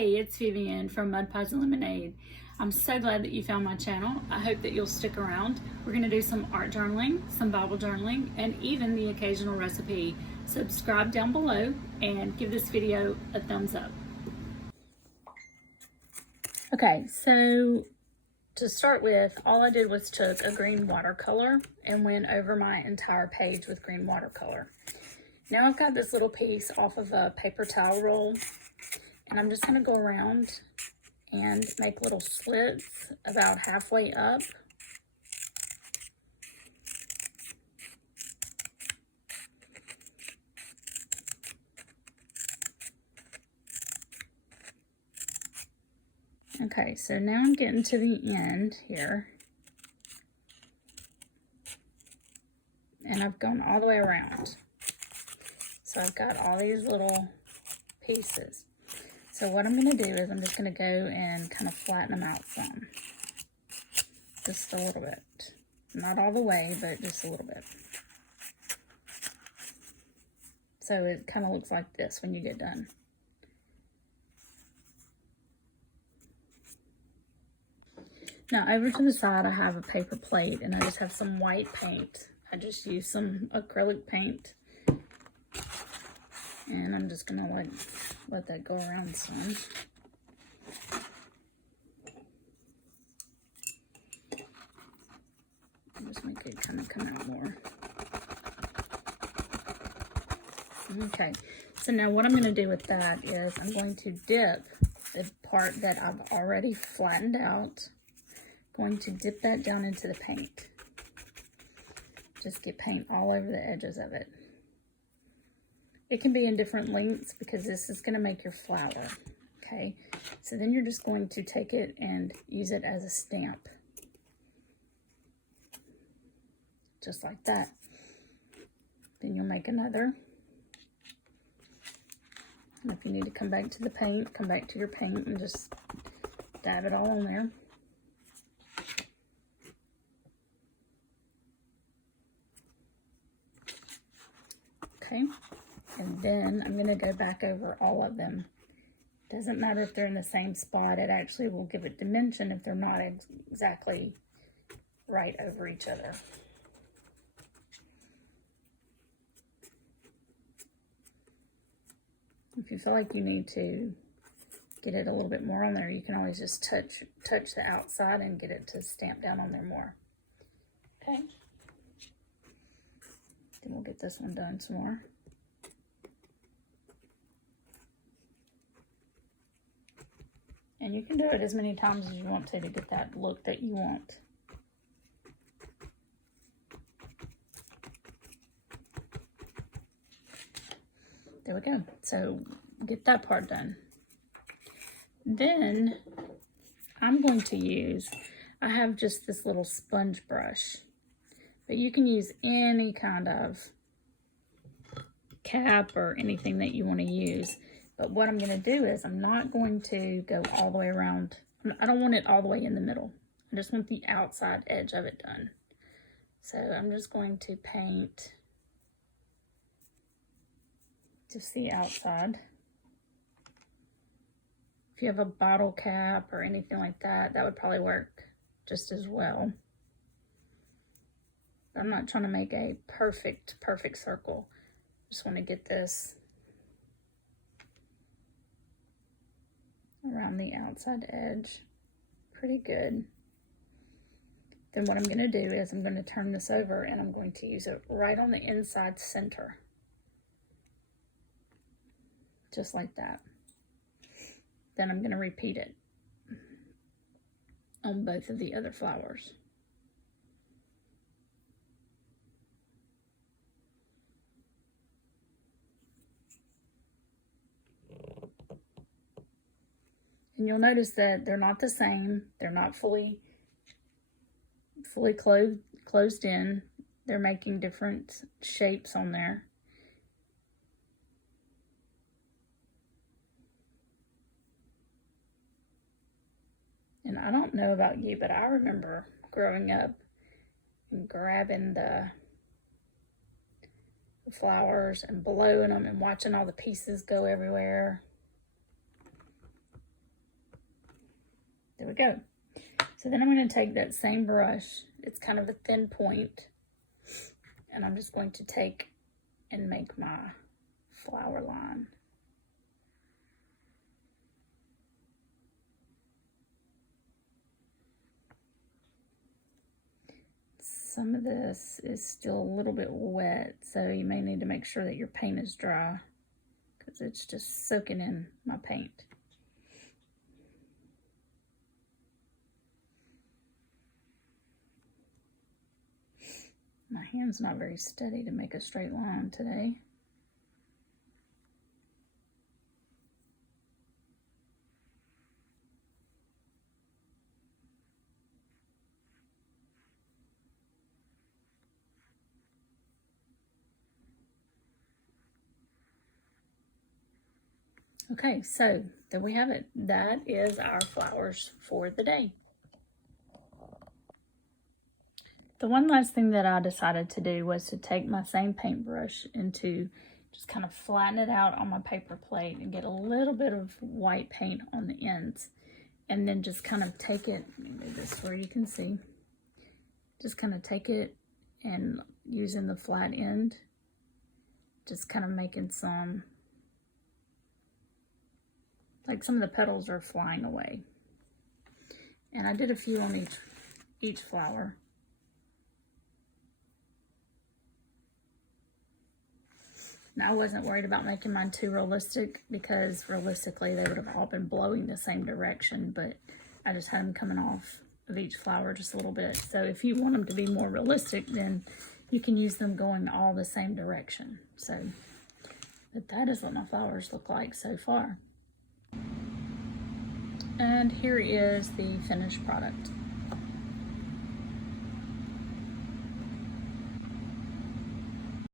Hey, it's Vivian from Mud Pies and Lemonade. I'm so glad that you found my channel. I hope that you'll stick around. We're going to do some art journaling, some Bible journaling, and even the occasional recipe. Subscribe down below and give this video a thumbs up. Okay, so to start with, all I did was took a green watercolor and went over my entire page with green watercolor. Now I've got this little piece off of a paper towel roll, and I'm just going to go around and make little slits about halfway up. Okay, so now I'm getting to the end here. And I've gone all the way around. So I've got all these little pieces. So what I'm going to do is I'm just going to go and kind of flatten them out some. Just a little bit. Not all the way, but just a little bit. So it kind of looks like this when you get done. Now over to the side I have a paper plate and I just have some white paint. I just use some acrylic paint. And I'm just going to let that go around some. Just make it kind of come out more. Okay, so now what I'm going to do with that is I'm going to dip the part that I've already flattened out. Going to dip that down into the paint. Just get paint all over the edges of it. It can be in different lengths because this is going to make your flower. Okay, so then you're just going to take it and use it as a stamp. Just like that. Then you'll make another. And if you need to come back to the paint, come back to your paint and just dab it all on there. Okay, and then I'm going to go back over all of them. Doesn't matter if they're in the same spot. It actually will give it dimension if they're not exactly right over each other. If you feel like you need to get it a little bit more on there, you can always just touch the outside and get it to stamp down on there more. Okay. Then we'll get this one done some more. And you can do it as many times as you want to get that look that you want. There we go. So get that part done. Then I'm going to use, I have just this little sponge brush. But you can use any kind of cap or anything that you want to use. But what I'm going to do is I'm not going to go all the way around. I don't want it all the way in the middle. I just want the outside edge of it done. So I'm just going to paint just the outside. If you have a bottle cap or anything like that, that would probably work just as well. I'm not trying to make a perfect circle. Just want to get this around the outside edge pretty good. Then what I'm going to do is I'm going to turn this over and I'm going to use it right on the inside center. Just like that. Then I'm going to repeat it on both of the other flowers. And you'll notice that they're not the same. They're not fully closed in. They're making different shapes on there. And I don't know about you, but I remember growing up and grabbing the flowers and blowing them and watching all the pieces go everywhere. go. So then I'm going to take that same brush. It's kind of a thin point. And I'm just going to take and make my flower line. Some of this is still a little bit wet, so you may need to make sure that your paint is dry because it's just soaking in my paint. My hand's not very steady to make a straight line today. Okay, so there we have it. That is our flowers for the day. The one last thing that I decided to do was to take my same paintbrush and to just kind of flatten it out on my paper plate and get a little bit of white paint on the ends. And then just kind of take it, let me move this where you can see. Just kind of take it and using the flat end, just kind of making some, like some of the petals are flying away. And I did a few on each flower. Now I wasn't worried about making mine too realistic because realistically they would have all been blowing the same direction, but I just had them coming off of each flower just a little bit. So if you want them to be more realistic, then you can use them going all the same direction. So, but that is what my flowers look like so far. And here is the finished product.